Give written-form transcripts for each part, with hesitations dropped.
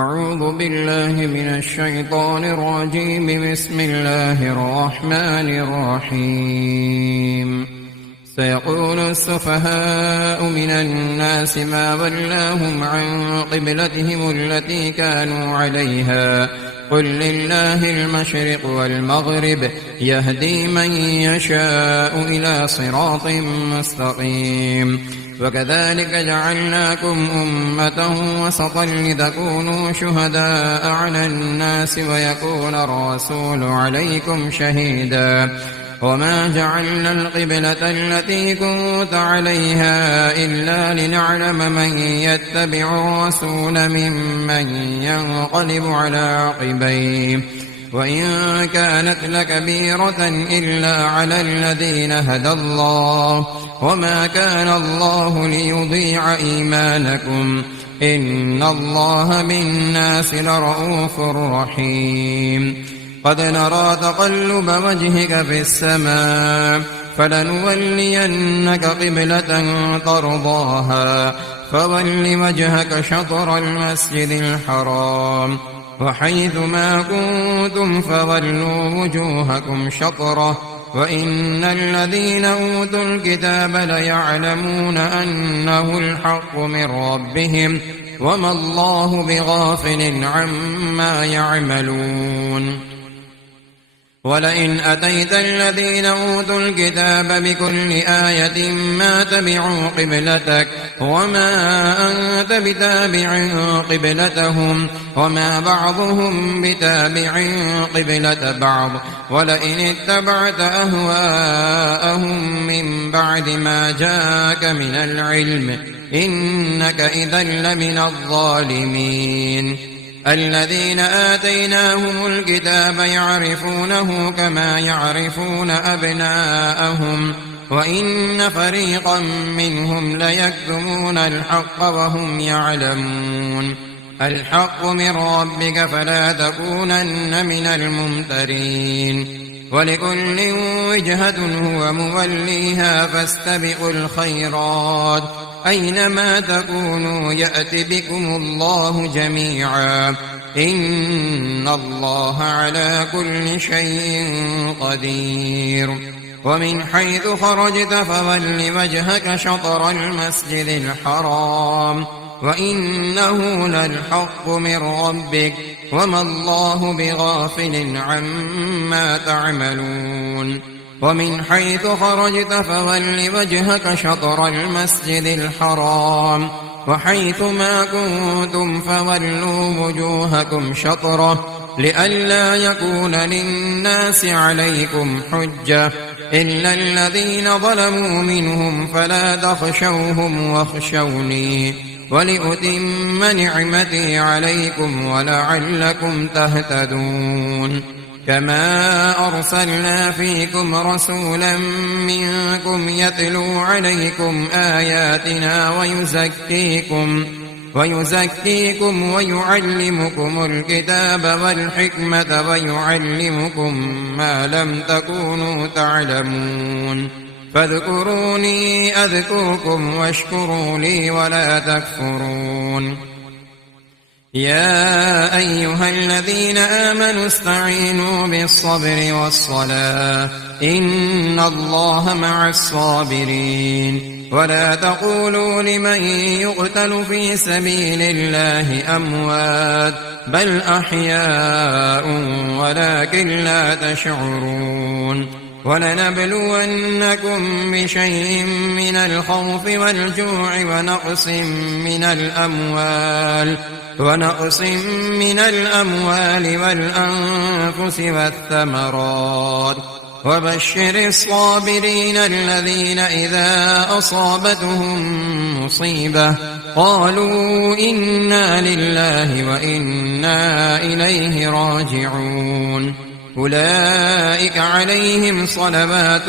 أعوذ بالله من الشيطان الرجيم. بسم الله الرحمن الرحيم. سيقول السفهاء من الناس ما ولاهم عن قبلتهم التي كانوا عليها قل لله المشرق والمغرب يهدي من يشاء إلى صراط مستقيم. وكذلك جعلناكم أمة وسطا لتكونوا شهداء على الناس ويكون الرسول عليكم شهيدا. وما جعلنا القبلة التي كنت عليها إلا لنعلم من يتبع الرسول ممن ينقلب على عقبيه وإن كانت لكبيرة إلا على الذين هدى الله وما كان الله ليضيع إيمانكم إن الله بالناس لرءوف رحيم. قد نرى تقلب وجهك في السماء فلنولينك قبلة ترضاها فول وجهك شطر المسجد الحرام وحيث ما كنتم فولوا وجوهكم شطره وإن الذين أوتوا الكتاب ليعلمون أنه الحق من ربهم وما الله بغافل عما يعملون. ولئن أتيت الذين أوتوا الكتاب بكل آية ما تبعوا قبلتك وما أنت بتابع قبلتهم وما بعضهم بتابع قبلة بعض ولئن اتبعت أهواءهم من بعد ما جاءك من العلم إنك إذا لمن الظالمين. الذين آتيناهم الكتاب يعرفونه كما يعرفون أبناءهم وإن فريقا منهم ليكتمون الحق وهم يعلمون. الحق من ربك فلا تكونن من الممترين. ولكل وجهة هو موليها فاستبقوا الخيرات أينما تكونوا يأت بكم الله جميعا إن الله على كل شيء قدير. ومن حيث خرجت فول وجهك شطر المسجد الحرام وإنه للحق من ربك وما الله بغافل عما تعملون. ومن حيث خرجت فول وجهك شطر المسجد الحرام وحيث ما كنتم فولوا وجوهكم شطره لئلا يكون للناس عليكم حجة إلا الذين ظلموا منهم فلا تخشوهم واخشوني ولأتم نعمتي عليكم ولعلكم تهتدون. كما أرسلنا فيكم رسولا منكم يتلو عليكم آياتنا ويزكيكم ويعلمكم الكتاب والحكمة ويعلمكم ما لم تكونوا تعلمون. فاذكروني أذكركم واشكروا لي ولا تكفرون. يا أيها الذين آمنوا استعينوا بالصبر والصلاة إن الله مع الصابرين. ولا تقولوا لمن يقتل في سبيل الله أموات بل أحياء ولكن لا تشعرون. ولنبلونكم بشيء من الخوف والجوع ونقص من الأموال والأنفس والثمرات وبشر الصابرين الذين إذا أصابتهم مصيبة قالوا إنا لله وإنا إليه راجعون. أولئك عليهم صلوات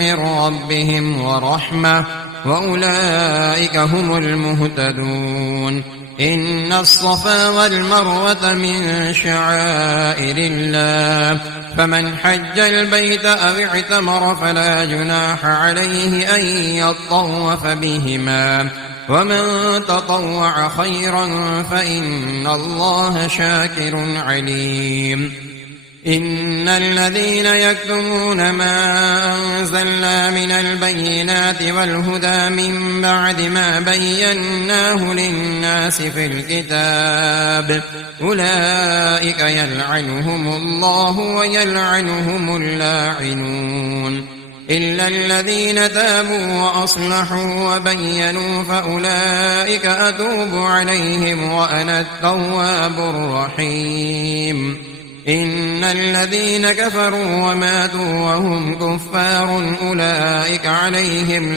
من ربهم ورحمة وأولئك هم المهتدون. إن الصفا والمروة من شعائر الله فمن حج البيت أو اعتمر فلا جناح عليه أن يطوف بهما ومن تطوع خيرا فإن الله شاكر عليم. إن الذين يكتمون ما أنزلنا من البينات والهدى من بعد ما بيناه للناس في الكتاب أولئك يلعنهم الله ويلعنهم اللاعنون إلا الذين تابوا وأصلحوا وبينوا فأولئك أتوب عليهم وأنا التواب الرحيم. إن الذين كفروا وماتوا وهم كفار أولئك عليهم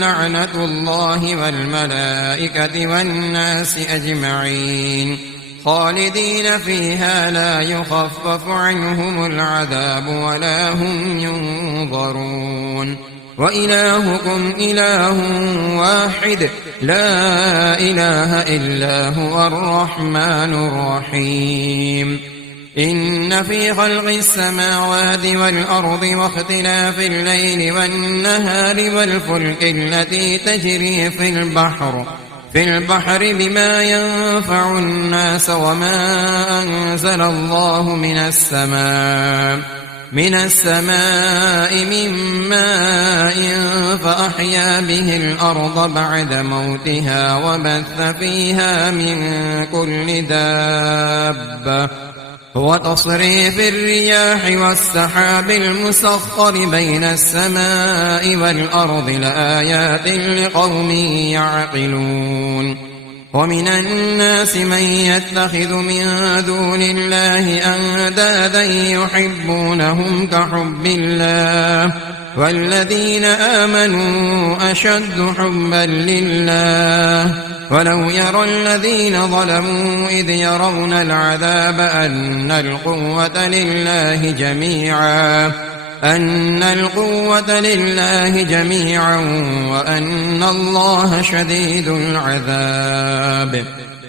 لعنة الله والملائكة والناس أجمعين خالدين فيها لا يخفف عنهم العذاب ولا هم ينظرون وإلهكم إله واحد لا إله إلا هو الرحمن الرحيم. إن في خلق السماوات والأرض واختلاف الليل والنهار والفلك التي تجري في البحر بما ينفع الناس وما أنزل الله من السماء من ماء فأحيا به الأرض بعد موتها وبث فيها من كل دابة وتصريف الرياح والسحاب المسخر بين السماء والأرض لآيات لقوم يعقلون. ومن الناس من يتخذ من دون الله أندادا يحبونهم كحب الله والذين آمنوا أشد حبا لله ولو يرى الذين ظلموا إذ يرون العذاب أن القوة لله جميعا وأن الله شديد العذاب.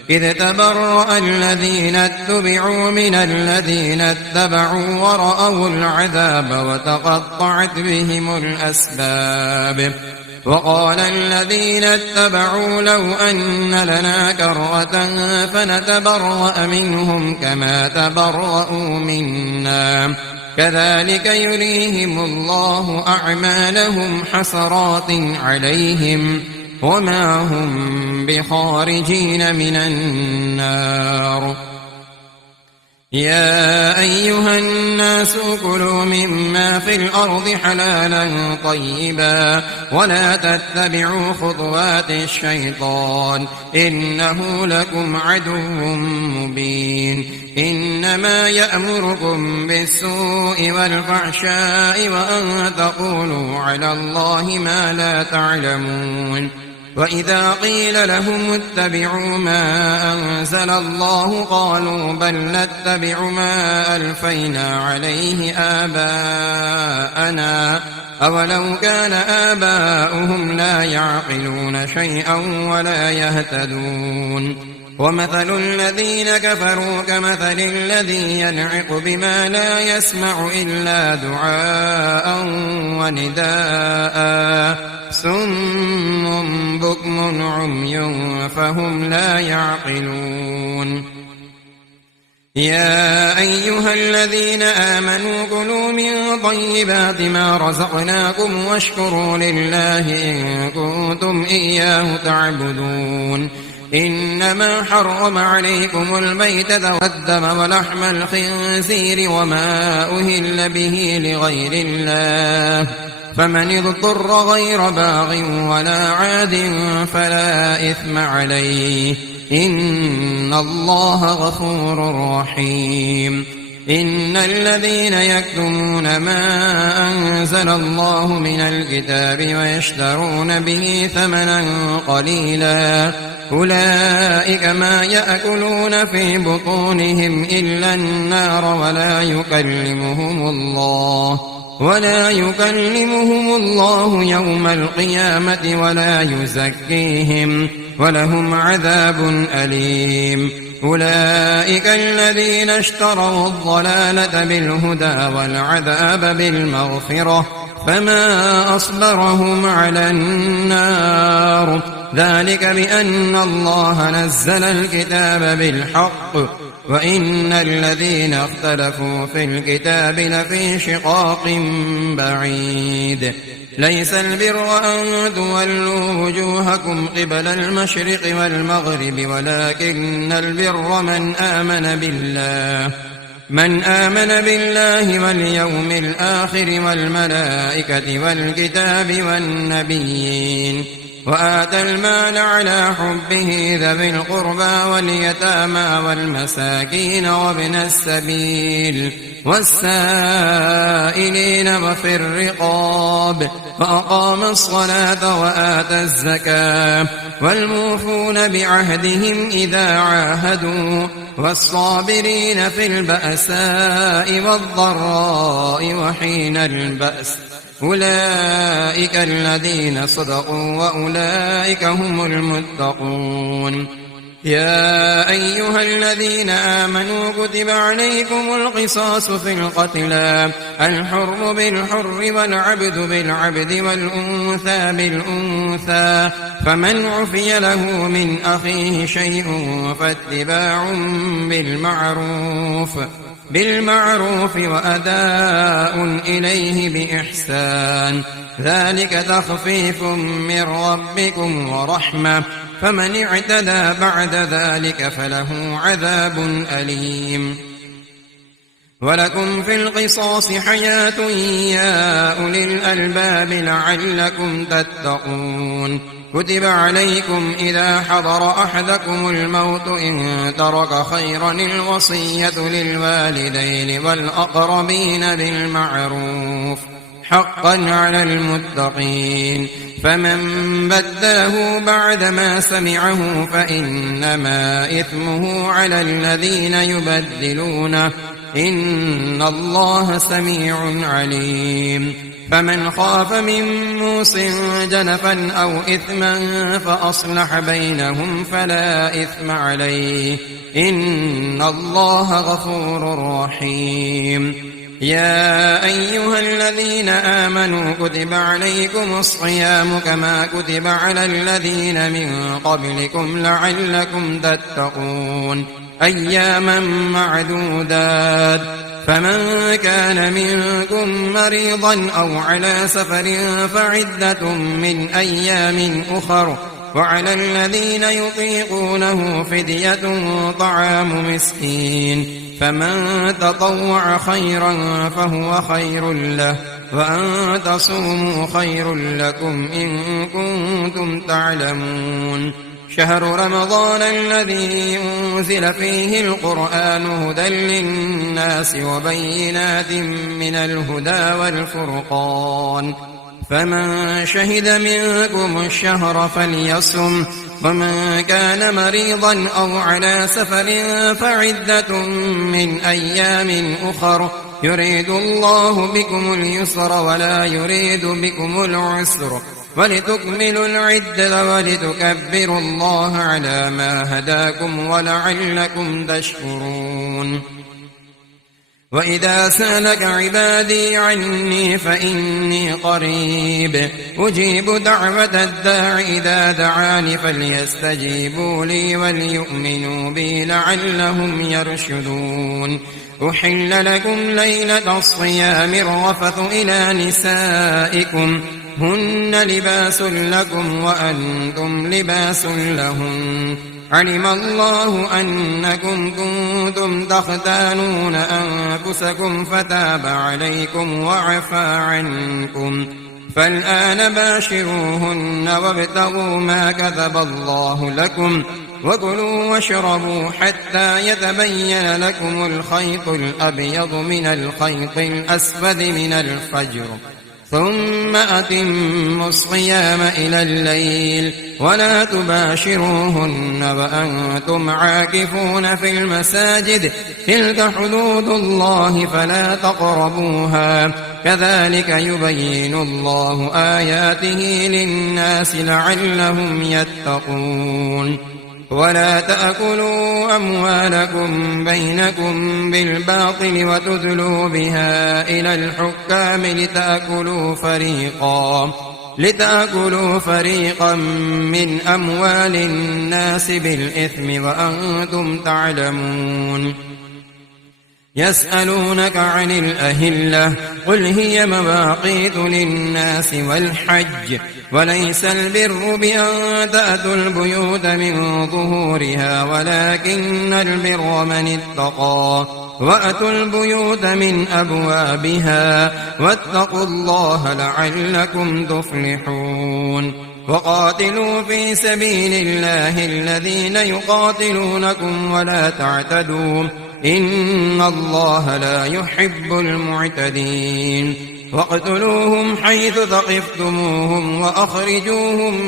إذ تبرأ الذين اتبعوا من الذين اتبعوا ورأوا العذاب وتقطعت بهم الأسباب. وقال الذين اتبعوا لو أن لنا كرة فنتبرأ منهم كما تبرأوا منا كذلك يريهم الله أعمالهم حسرات عليهم وما هم بخارجين من النار. يا أيها الناس كلوا مما في الأرض حلالا طيبا ولا تتبعوا خطوات الشيطان إنه لكم عدو مبين. إنما يأمركم بالسوء والفحشاء وأن تقولوا على الله ما لا تعلمون. وإذا قيل لهم اتبعوا ما أنزل الله قالوا بل نتبع ما ألفينا عليه آباءنا أولو كان آباؤهم لا يعقلون شيئا ولا يهتدون. ومثل الذين كفروا كمثل الذي ينعق بما لا يسمع إلا دعاء ونداء صم بكم عمي فهم لا يعقلون. يا أيها الذين آمنوا كلوا من طيبات ما رزقناكم واشكروا لله إن كنتم إياه تعبدون. إنما حرم عليكم الميتة والدم ولحم الخنزير وما أهل به لغير الله فمن اضطر غير باغ ولا عاد فلا إثم عليه إن الله غفور رحيم. إن الذين يكتمون ما أنزل الله من الكتاب ويشترون به ثمنا قليلا أولئك ما يأكلون في بطونهم إلا النار ولا يكلمهم الله يوم القيامة ولا يزكيهم ولهم عذاب أليم. أولئك الذين اشتروا الضلالة بالهدى والعذاب بالمغفرة فما أصبرهم على النار ذلك بأن الله نزل الكتاب بالحق وإن الذين اختلفوا في الكتاب لفي شقاق بعيد ليس البر أن تولوا وجوهكم قبل المشرق والمغرب ولكن البر من آمن بالله واليوم الآخر والملائكة والكتاب والنبيين وآتى المال على حبه ذوي القربى واليتامى والمساكين وابن السبيل والسائلين وفي الرقاب وأقام الصلاة وآتى الزكاة والموفون بعهدهم إذا عاهدوا والصابرين في البأساء والضراء وحين البأس أولئك الذين صدقوا وأولئك هم المتقون يا أيها الذين آمنوا كتب عليكم القصاص في القتلى الحر بالحر والعبد بالعبد والأنثى بالأنثى فمن عفي له من أخيه شيء فاتباع بالمعروف وأداء إليه بإحسان ذلك تخفيف من ربكم ورحمة فمن اعتدى بعد ذلك فله عذاب أليم ولكم في القصاص حياة يا أولي الألباب لعلكم تتقون كتب عليكم إذا حضر أحدكم الموت إن ترك خيرا الوصية للوالدين والأقربين بالمعروف حقا على المتقين فمن بدله بعدما سمعه فإنما إثمه على الذين يبدلونه إن الله سميع عليم فمن خاف من موص جنفا أو إثما فأصلح بينهم فلا إثم عليه إن الله غفور رحيم يا أيها الذين آمنوا كتب عليكم الصيام كما كتب على الذين من قبلكم لعلكم تتقون أياما معدودات فمن كان منكم مريضا أو على سفر فعدة من أيام أخر وعلى الذين يطيقونه فدية طعام مسكين فمن تطوع خيرا فهو خير له وأن تصوموا خير لكم إن كنتم تعلمون شهر رمضان الذي أنزل فيه القرآن هدى للناس وبينات من الهدى والفرقان فمن شهد منكم الشهر فليصم ومن كان مريضا أو على سفر فعدة من أيام أخر يريد الله بكم اليسر ولا يريد بكم العسر ولتكملوا العدة ولتكبروا الله على ما هداكم ولعلكم تشكرون وإذا سألك عبادي عني فإني قريب أجيب دعوة الداع إذا دعاني فليستجيبوا لي وليؤمنوا بي لعلهم يرشدون أحل لكم ليلة الصيام الرفث إلى نسائكم هن لباس لكم وأنتم لباس لهن علم الله أنكم كنتم تختانون أنفسكم فتاب عليكم وعفى عنكم فالآن باشروهن وابتغوا ما كتب الله لكم وكلوا واشربوا حتى يتبين لكم الخيط الأبيض من الخيط الأسود من الفجر ثم أتموا الصيام إلى الليل ولا تباشروهن وأنتم عاكفون في المساجد تلك حدود الله فلا تقربوها كذلك يبين الله آياته للناس لعلهم يتقون ولا تأكلوا أموالكم بينكم بالباطل وتدلوا بها إلى الحكام لتأكلوا فريقا من أموال الناس بالإثم وأنتم تعلمون. يسألونك عن الأهلة قل هي مواقيت للناس والحج وليس البر بأن تأتوا البيوت من ظهورها ولكن البر من اتقى وأتوا البيوت من أبوابها واتقوا الله لعلكم تفلحون. وقاتلوا في سبيل الله الذين يقاتلونكم ولا تعتدوا إن الله لا يحب المعتدين. واقتلوهم حيث ثقفتموهم وأخرجوهم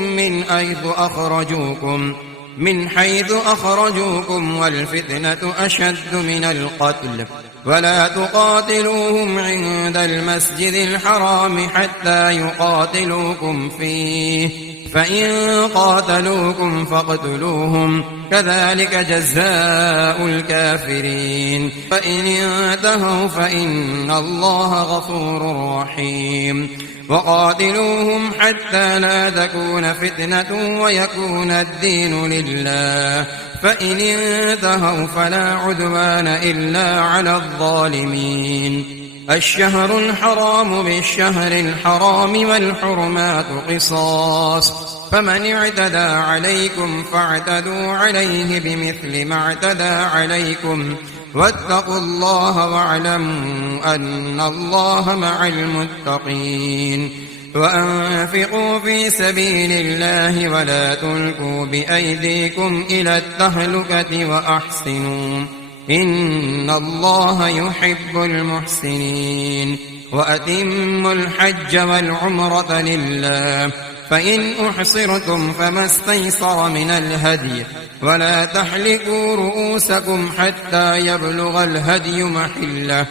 من حيث أخرجوكم والفتنة أشد من القتل ولا تقاتلوهم عند المسجد الحرام حتى يقاتلوكم فيه فإن قاتلوكم فاقتلوهم كذلك جزاء الكافرين. فإن انتهوا فإن الله غفور رحيم. وقاتلوهم حتى لا تكون فتنة ويكون الدين لله فإن انتهوا فلا عدوان إلا على الظالمين. الشهر الحرام بالشهر الحرام والحرمات قصاص فمن اعتدى عليكم فاعتدوا عليه بمثل ما اعتدى عليكم واتقوا الله واعلموا أن الله مع المتقين. وأنفقوا في سبيل الله ولا تلقوا بأيديكم إلى التهلكة وأحسنوا إن الله يحب المحسنين. وأتموا الحج والعمرة لله فإن أحصرتم فما استيسر من الهدي ولا تحلقوا رؤوسكم حتى يبلغ الهدي محله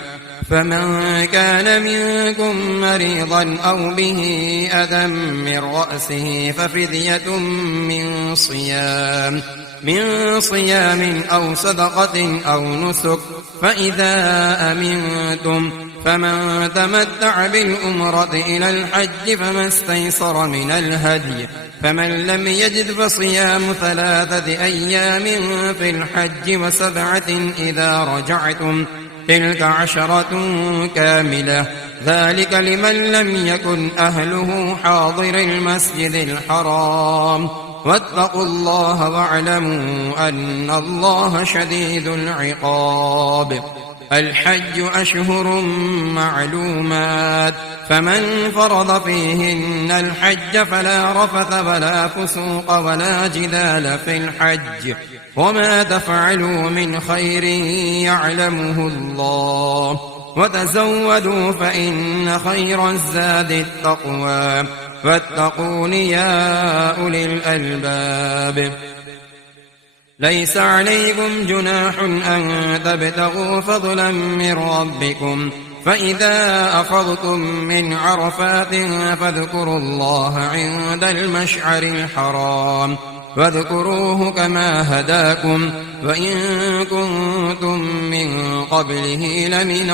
فمن كان منكم مريضا أو به أذى من رأسه ففدية من صيام أو صدقة أو نسك فإذا أمنتم فمن تمتع بالأمرة إلى الحج فما استيسر من الهدي فمن لم يجد فصيام 3 أيام في الحج و7 إذا رجعتم تلك 10 كاملة ذلك لمن لم يكن أهله حاضر المسجد الحرام واتقوا الله واعلموا أن الله شديد العقاب. الحج أشهر معلومات فمن فرض فيهن الحج فلا رفث ولا فسوق ولا جدال في الحج وما تفعلوا من خير يعلمه الله وتزودوا فإن خير الزاد التقوى واتقون يا أولي الألباب. ليس عليكم جناح أن تبتغوا فضلا من ربكم فإذا أفضتم من عرفات فاذكروا الله عند المشعر الحرام واذكروه كما هداكم وإن كنتم من قبله لمن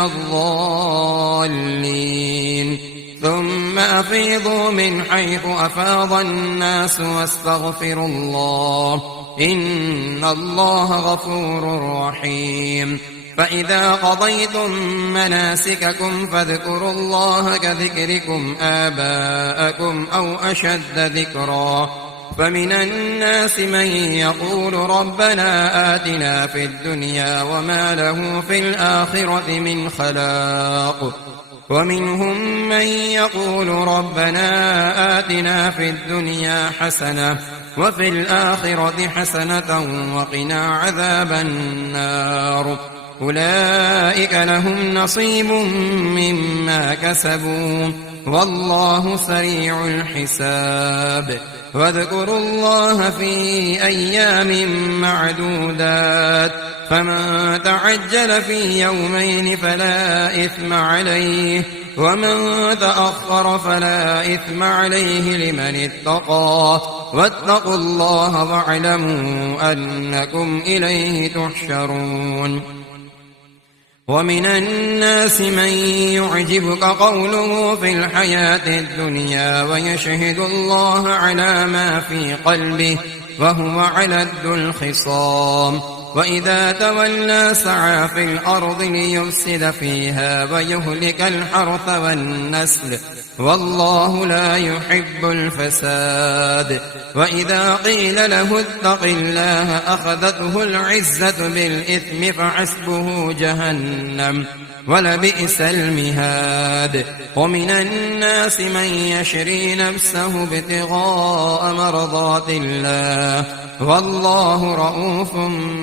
الضالين. ثم أفيضوا من حيث أفاض الناس واستغفروا الله إن الله غفور رحيم. فإذا قضيتم مناسككم فاذكروا الله كذكركم آباءكم أو أشد ذكرا فمن الناس من يقول ربنا آتنا في الدنيا وما له في الآخرة من خلاق ومنهم من يقول ربنا آتنا في الدنيا حسنة وفي الآخرة حسنة وقنا عذاب النار. أولئك لهم نصيب مما كسبوا والله سريع الحساب. واذكروا الله في أيام معدودات فمن تعجل في يومين فلا إثم عليه ومن تأخر فلا إثم عليه لمن اتقى واتقوا الله واعلموا أنكم إليه تحشرون ومن الناس من يعجبك قوله في الحياة الدنيا ويشهد الله على ما في قلبه وهو على الخصام وإذا تولى سعى في الأرض ليفسد فيها ويهلك الحرث والنسل والله لا يحب الفساد وإذا قيل له اتق الله أخذته العزة بالإثم فحسبه جهنم ولبئس المهاد ومن الناس من يشري نفسه ابتغاء مرضات الله والله رؤوف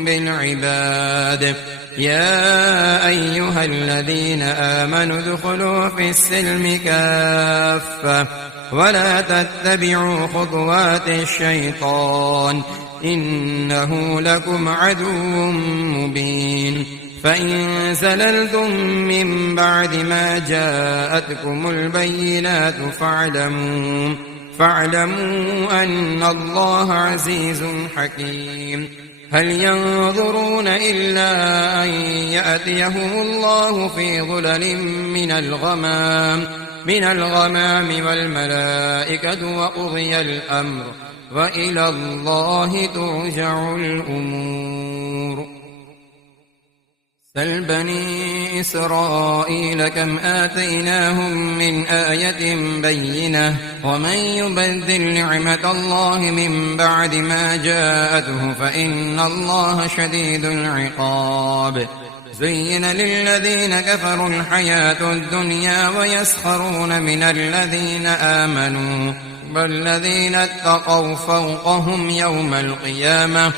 بالعباد يا أيها الذين آمنوا ادخلوا في السلم كافة ولا تتبعوا خطوات الشيطان إنه لكم عدو مبين فإن زللتم من بعد ما جاءتكم البينات فاعلموا أن الله عزيز حكيم هل ينظرون إلا أن يأتيهم الله في ظلل من الغمام والملائكة وقضي الأمر وإلى الله ترجع الأمور سل بني إسرائيل كم آتيناهم من آية بينة ومن يبدل نعمة الله من بعد ما جاءته فإن الله شديد العقاب زين للذين كفروا الحياة الدنيا ويسخرون من الذين آمنوا والذين اتقوا فوقهم يوم القيامة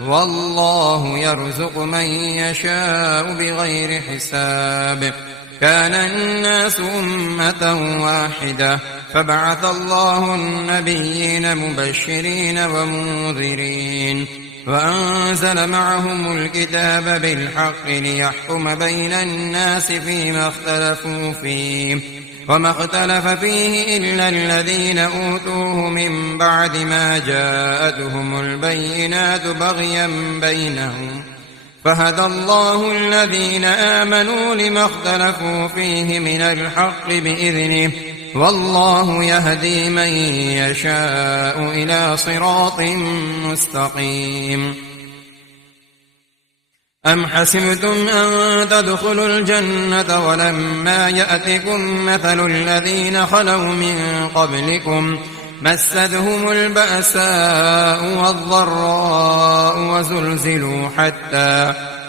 والله يرزق من يشاء بغير حساب كان الناس أمة واحدة فبعث الله النبيين مبشرين ومنذرين وأنزل معهم الكتاب بالحق ليحكم بين الناس فيما اختلفوا فيه وما اختلف فيه إلا الذين أوتوه من بعد ما جاءتهم البينات بغيا بينهم فهدى الله الذين آمنوا لما اختلفوا فيه من الحق بإذنه والله يهدي من يشاء إلى صراط مستقيم أم حسبتم أن تدخلوا الجنة ولما يأتكم مثل الذين خلوا من قبلكم مستهم البأساء والضراء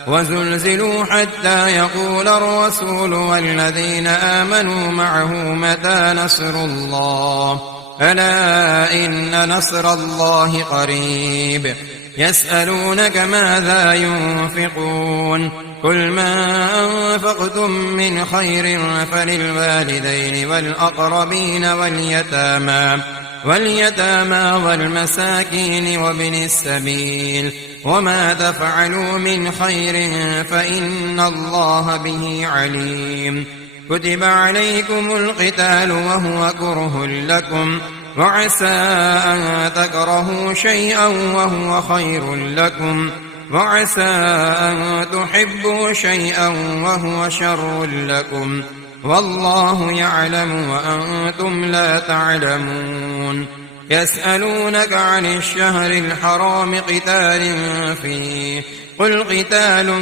وزلزلوا حتى يقول الرسول والذين آمنوا معه متى نصر الله ألا إن نصر الله قريب يسألونك ماذا ينفقون قل ما أنفقتم من خير فللوالدين والأقربين واليتامى والمساكين وابن السبيل وما تفعلوا من خير فإن الله به عليم كتب عليكم القتال وهو كره لكم وعسى أن تكرهوا شيئا وهو خير لكم وعسى أن تحبوا شيئا وهو شر لكم والله يعلم وأنتم لا تعلمون يسألونك عن الشهر الحرام قتال فيه قل قتال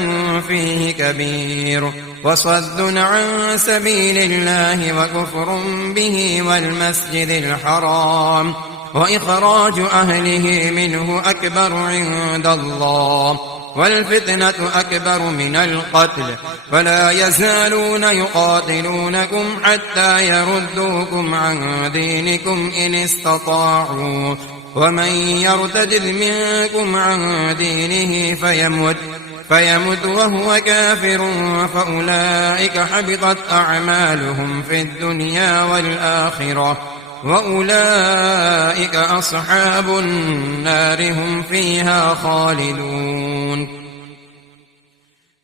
فيه كبير وصد عن سبيل الله وكفر به والمسجد الحرام وإخراج أهله منه أكبر عند الله والفتنة أكبر من القتل ولا يزالون يقاتلونكم حتى يردوكم عن دينكم إن استطاعوا ومن يرتد منكم عن دينه فيمت وهو كافر فأولئك حبطت أعمالهم في الدنيا والآخرة وأولئك أصحاب النار هم فيها خالدون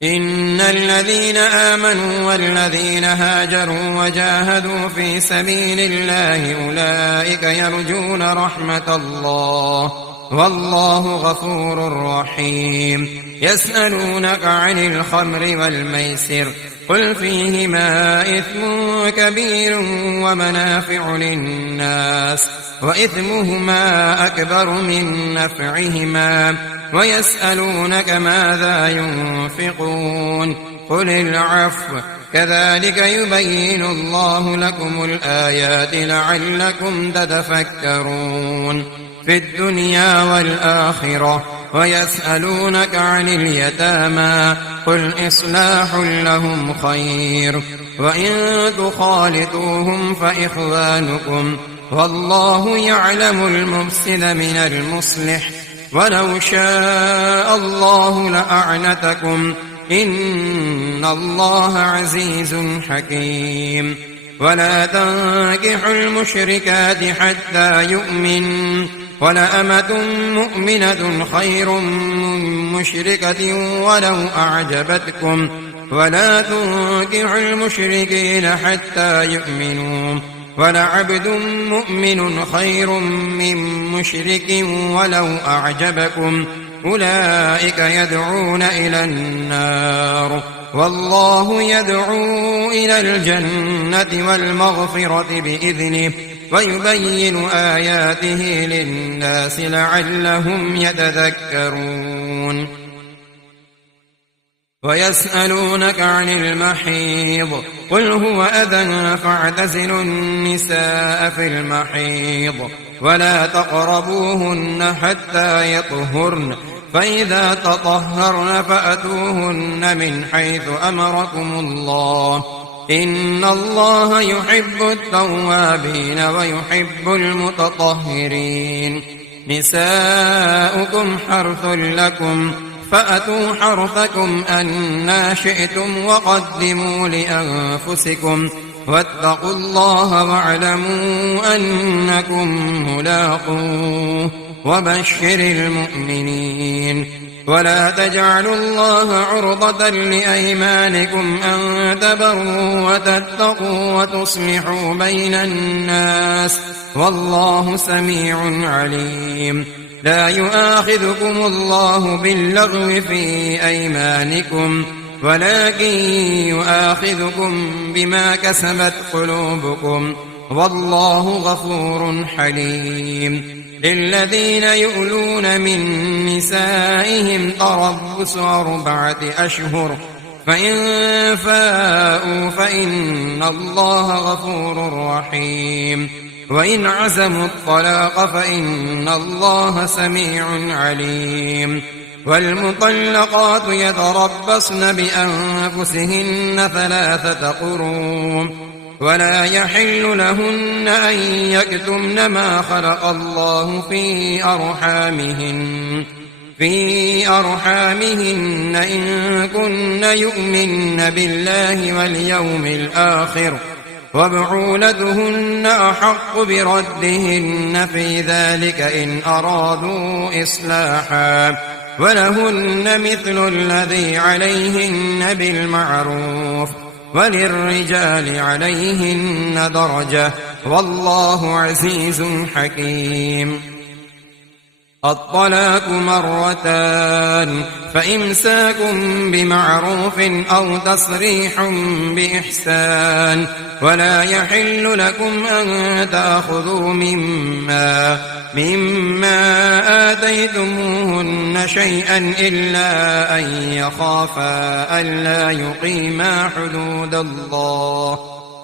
إن الذين آمنوا والذين هاجروا وجاهدوا في سبيل الله أولئك يرجون رحمة الله والله غفور رحيم. يسألونك عن الخمر والميسر قل فيهما إثم كبير ومنافع للناس وإثمهما أكبر من نفعهما ويسألونك ماذا ينفقون قل العفو كذلك يبين الله لكم الآيات لعلكم تتفكرون في الدنيا والآخرة. ويسألونك عن اليتامى قل إصلاح لهم خير وإن تخالطوهم فإخوانكم والله يعلم المفسد من المصلح ولو شاء الله لأعنتكم إن الله عزيز حكيم. ولا تنكحوا المشركات حتى يؤمنوا ولأمة مؤمنة خير من مشركة ولو أعجبتكم ولا تنكحوا المشركين حتى يؤمنوا ولعبد مؤمن خير من مشرك ولو أعجبكم أولئك يدعون إلى النار والله يدعو إلى الجنة والمغفرة بإذنه ويبين آياته للناس لعلهم يتذكرون. ويسألونك عن المحيض قل هو أذى فاعتزلوا النساء في المحيض ولا تقربوهن حتى يطهرن فإذا تطهرن فأتوهن من حيث أمركم الله إن الله يحب التوابين ويحب المتطهرين. نساؤكم حرث لكم فأتوا حرثكم أنى شئتم وقدموا لأنفسكم واتقوا الله واعلموا أنكم ملاقوه وبشر المؤمنين. ولا تجعلوا الله عرضة لأيمانكم أن تبروا وتتقوا وتصلحوا بين الناس والله سميع عليم. لا يؤاخذكم الله باللغو في أيمانكم ولكن يؤاخذكم بما كسبت قلوبكم والله غفور حليم. للذين يؤلون من نسائهم تربص 4 أشهر فإن فاءوا فإن الله غفور رحيم. وإن عزموا الطلاق فإن الله سميع عليم. والمطلقات يتربصن بأنفسهن 3 قروء ولا يحل لهن أن يكتمن ما خلق الله في أرحامهن إن كن يؤمن بالله واليوم الآخر وبعولتهن أحق بردهن في ذلك إن أرادوا إصلاحا ولهن مثل الذي عليهن بالمعروف وللرجال عليهن درجة والله عزيز حكيم. الطلاق 2 فإمساك بمعروف أو تسريح بإحسان ولا يحل لكم أن تأخذوا مما آتيتموهن شيئا إلا أن يخافا ألا يقيما حدود الله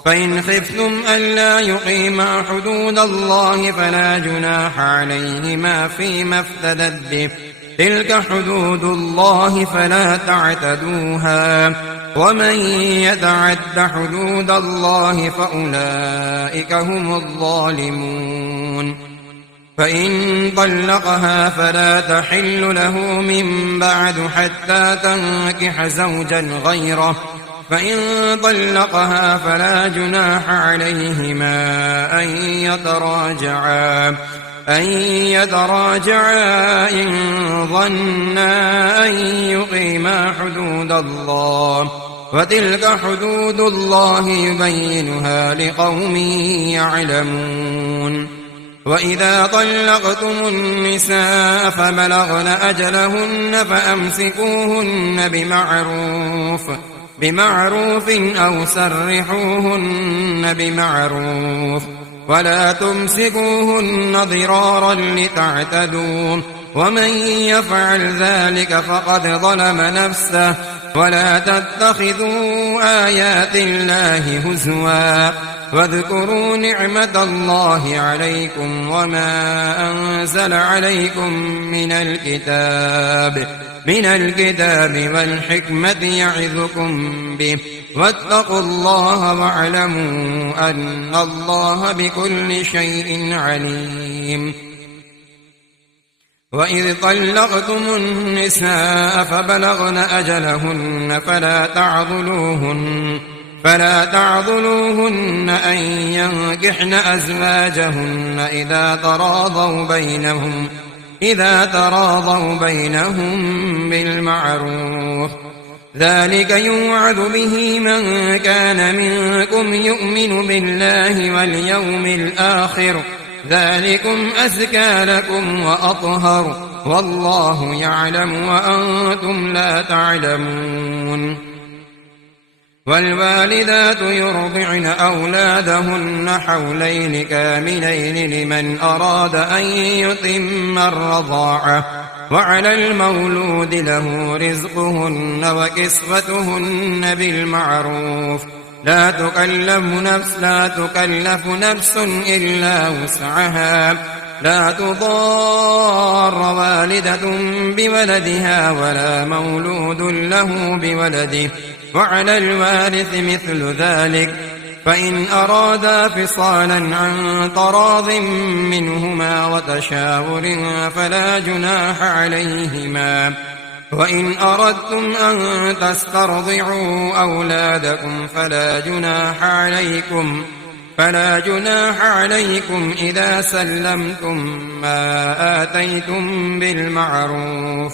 فإن خفتم ألا يقيما حدود الله فلا جناح عليهما فيما افتدت به تلك حدود الله فلا تعتدوها ومن يتعد حدود الله فأولئك هم الظالمون. فإن طلقها فلا تحل له من بعد حتى تنكح زوجا غيره فإن طلقها فلا جناح عليهما أن يتراجعا إن ظنا أن يقيما حدود الله وتلك حدود الله يبينها لقوم يعلمون. وإذا طلقتم النساء فبلغن أجلهن فأمسكوهن بمعروف أو سرحوهن بمعروف ولا تمسكوهن ضرارا لتعتدوا ومن يفعل ذلك فقد ظلم نفسه ولا تتخذوا آيات الله هزوا واذكروا نعمة الله عليكم وما أنزل عليكم من الكتاب والحكمة يعظكم به واتقوا الله واعلموا أن الله بكل شيء عليم. وإذ طلقتم النساء فبلغن أجلهن فلا تعضلوهن أن ينكحن أزواجهن إذا تراضوا بينهم بالمعروف ذلك يوعظ به من كان منكم يؤمن بالله واليوم الآخر ذلكم أزكى لكم وأطهر والله يعلم وأنتم لا تعلمون. والوالدات يرضعن أولادهن حولين كاملين لمن أراد أن يتم الرضاعة وعلى المولود له رزقهن وكسوتهن بالمعروف لا تكلف نفس إلا وسعها لا تضار والدة بولدها ولا مولود له بولده وعلى الوارث مثل ذلك فإن أرادا فصالا عن تراض منهما وتشاور فلا جناح عليهما. وإن أردتم أن تسترضعوا أولادكم فلا جناح عليكم إذا سلمتم ما آتيتم بالمعروف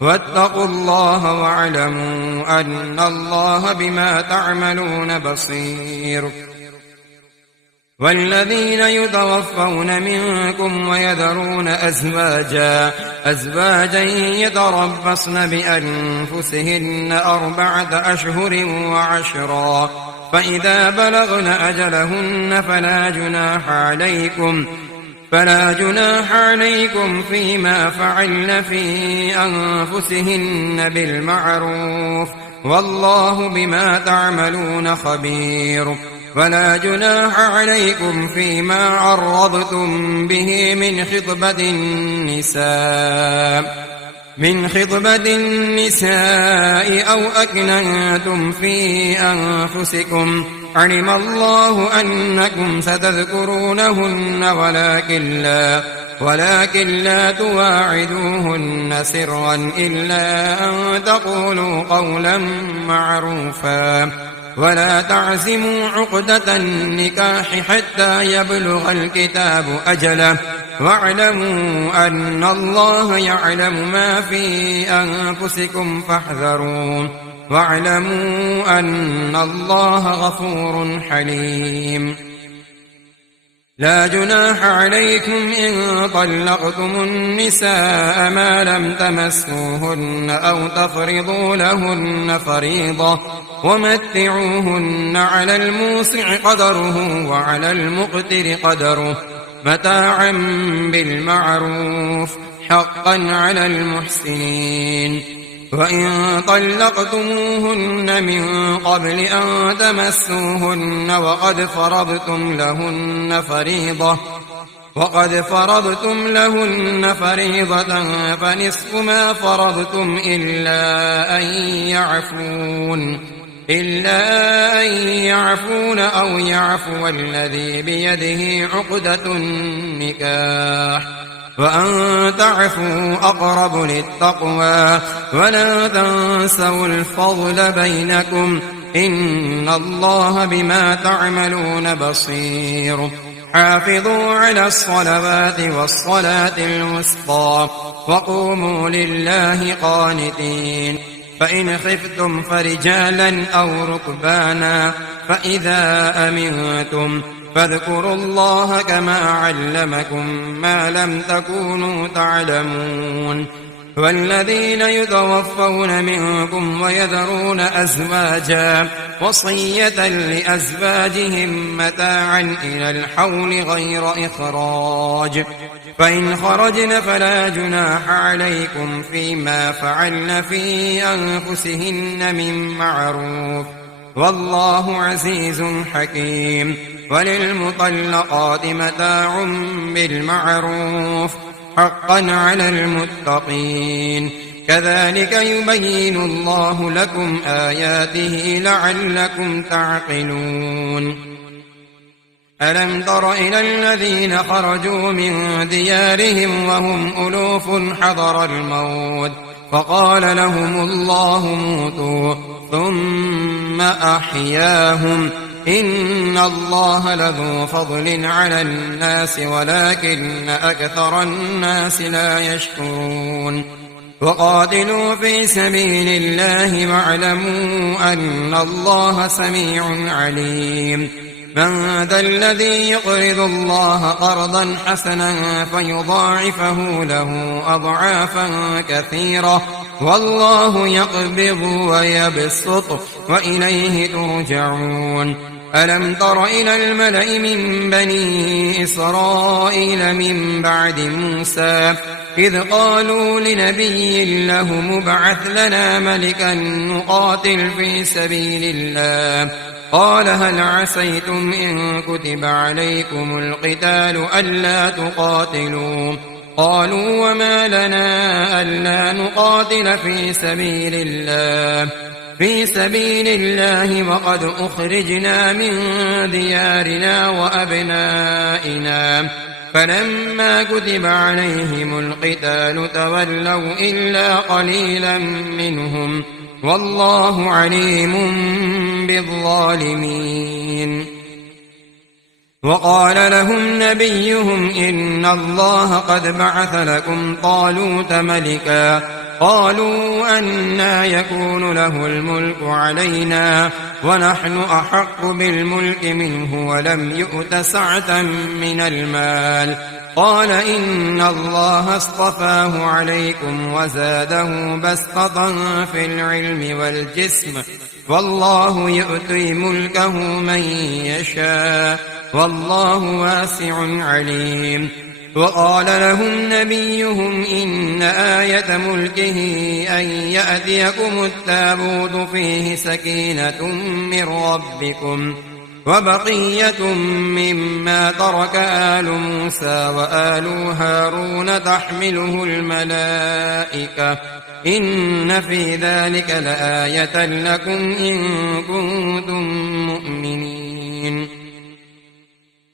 واتقوا الله واعلموا أن الله بما تعملون بصير. والذين يتوفون منكم ويذرون أزواجا يتربصن بأنفسهن 4 أشهر وعشرا فإذا بلغن أجلهن فلا جناح عليكم فيما فعلن في أنفسهن بالمعروف والله بما تعملون خبير. ولا جناح عليكم فيما عرضتم به من خطبة النساء أو أكننتم في أنفسكم علم الله أنكم ستذكرونهن ولكن لا تواعدوهن سرا إلا أن تقولوا قولا معروفا ولا تعزموا عقدة النكاح حتى يبلغ الكتاب أجله واعلموا أن الله يعلم ما في أنفسكم فاحذروا واعلموا أن الله غفور حليم. لا جناح عليكم إن طلقتم النساء ما لم تمسوهن أو تفرضوا لهن فريضة ومتعوهن على الموسع قدره وعلى المقتر قدره متاعا بالمعروف حقا على المحسنين. وإن طلقتموهن من قبل أن تمسوهن وقد فرضتم لهن فريضة فنصف ما فرضتم إلا أن يعفون أو يعفو الذي بيده عقدة النكاح وأن تعفوا أقرب للتقوى ولا تنسوا الفضل بينكم إن الله بما تعملون بصير. حافظوا على الصلوات والصلاة الوسطى وقوموا لله قانتين. فإن خفتم فرجالا أو ركبانا فإذا أمنتم فاذكروا الله كما علمكم ما لم تكونوا تعلمون. والذين يتوفون منكم ويذرون أزواجا وصية لأزواجهم متاعا إلى الحول غير إخراج، فإن خرجن فلا جناح عليكم فيما فعلن في أنفسهن من معروف، والله عزيز حكيم. وللمطلقات متاع بالمعروف حقا على المتقين، كذلك يبين الله لكم آياته لعلكم تعقلون. ألم تر إلى الذين خرجوا من ديارهم وهم ألوف حذر الموت فقال لهم الله موتوا ثم أحياهم، إن الله لذو فضل على الناس ولكن أكثر الناس لا يشكرون. وقاتلوا في سبيل الله واعلموا أن الله سميع عليم. من ذا الذي يقرض الله قرضا حسنا فيضاعفه له أضعافا كثيرة والله يقبض ويبسط وإليه ترجعون. ألم تر إلى الملأ من بني إسرائيل من بعد موسى إذ قالوا لنبي له مبعث لنا ملكا نقاتل في سبيل الله قال هل عسيتم إن كتب عليكم القتال ألا تقاتلوا قالوا وما لنا ألا نقاتل في سبيل الله وقد أخرجنا من ديارنا وأبنائنا فلما كتب عليهم القتال تولوا إلا قليلا منهم والله عليم بالظالمين. وقال لهم نبيهم إن الله قد بعث لكم طالوت ملكا قالوا أنى يكون له الملك علينا ونحن أحق بالملك منه ولم يؤت سعة من المال قال إن الله اصطفاه عليكم وزاده بسطة في العلم والجسم والله يؤتي ملكه من يشاء والله واسع عليم. وقال لهم نبيهم إن آية ملكه أن يأتيكم التابوت فيه سكينة من ربكم وبقية مما ترك آل موسى وآل هارون تحمله الملائكة إن في ذلك لآية لكم إن كنتم مؤمنين.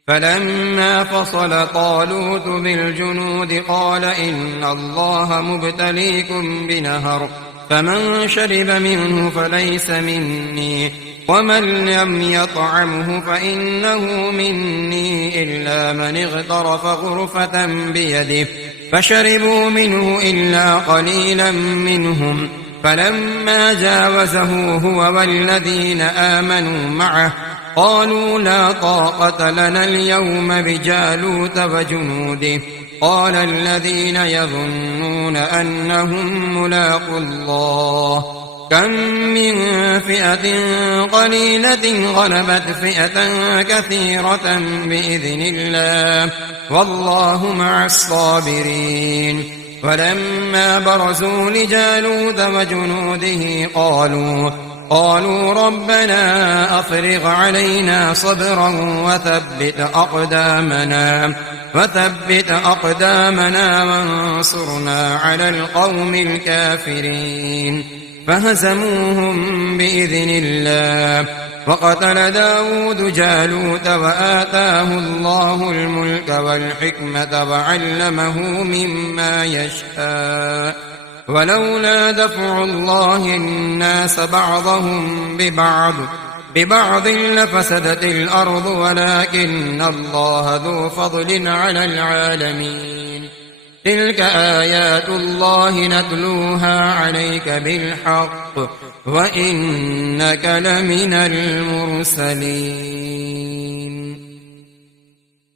فلما فصل طالوت بالجنود قال إن الله مبتليكم بنهر فمن شرب منه فليس مني ومن لم يطعمه فإنه مني إلا من اغترف غرفة بيده فشربوا منه إلا قليلا منهم فلما جاوزه هو والذين آمنوا معه قالوا لا طاقة لنا اليوم بجالوت وجنوده قال الذين يظنون أنهم ملاقو الله كم من فئة قليلة غلبت فئة كثيرة بإذن الله والله مع الصابرين. ولما برزوا لجالوت وجنوده قالوا ربنا أفرغ علينا صبرا وثبت أقدامنا وانصرنا على القوم الكافرين فهزموهم بإذن الله. وقتل داود جالوت وآتاه الله الملك والحكمة وعلمه مما يشاء ولولا دفع الله الناس بعضهم ببعض ببعض لفسدت الأرض ولكن الله ذو فضل على العالمين. تلك آيات الله نتلوها عليك بالحق وإنك لمن المرسلين.